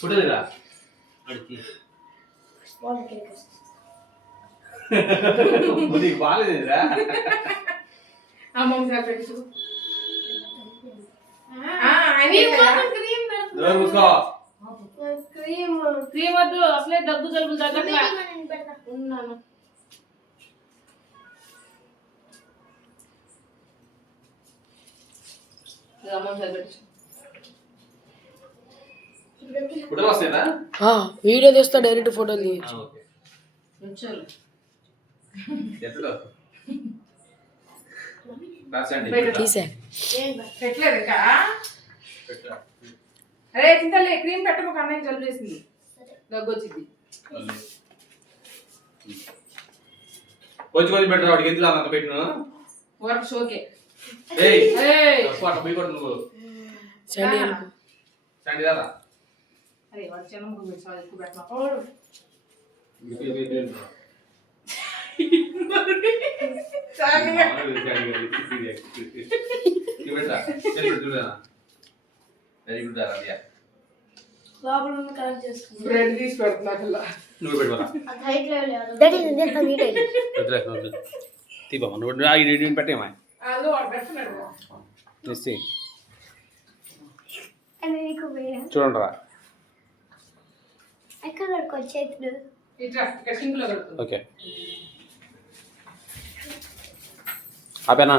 పుట్టదిరా నీకు బాగాలేదురా క్రీమ్ వద్దు, అసలే దగ్గు జలుబులు తగ్గట్లా ఉన్నాను. వీడియో తీస్తా, డైరెక్ట్ ఫోటోలు తీయచ్చు. తీసా పెట్టలేదు ఇంకా. అరే చింతలే క్రీమ్ పెట్టము, కన్నయ్య జలుబు చేసింది, దగ్గు వచ్చింది. కొంచెం కొంచెం పెట్టరా, వాడికి ఎందుకు అంత పెట్టిన వర్క్ షోకే. నువ్వు అరే వాడు చిన్నమ్మ ఎక్కువ పెట్టమా. వెరీ గుడ్ బ్రెడ్ తీసి పెడుతున్నా. నువ్వు పెట్టవా తీపమ్మా, నువ్వు పెట్టేమా చూడండి రా. ఓకే ఆపేనా?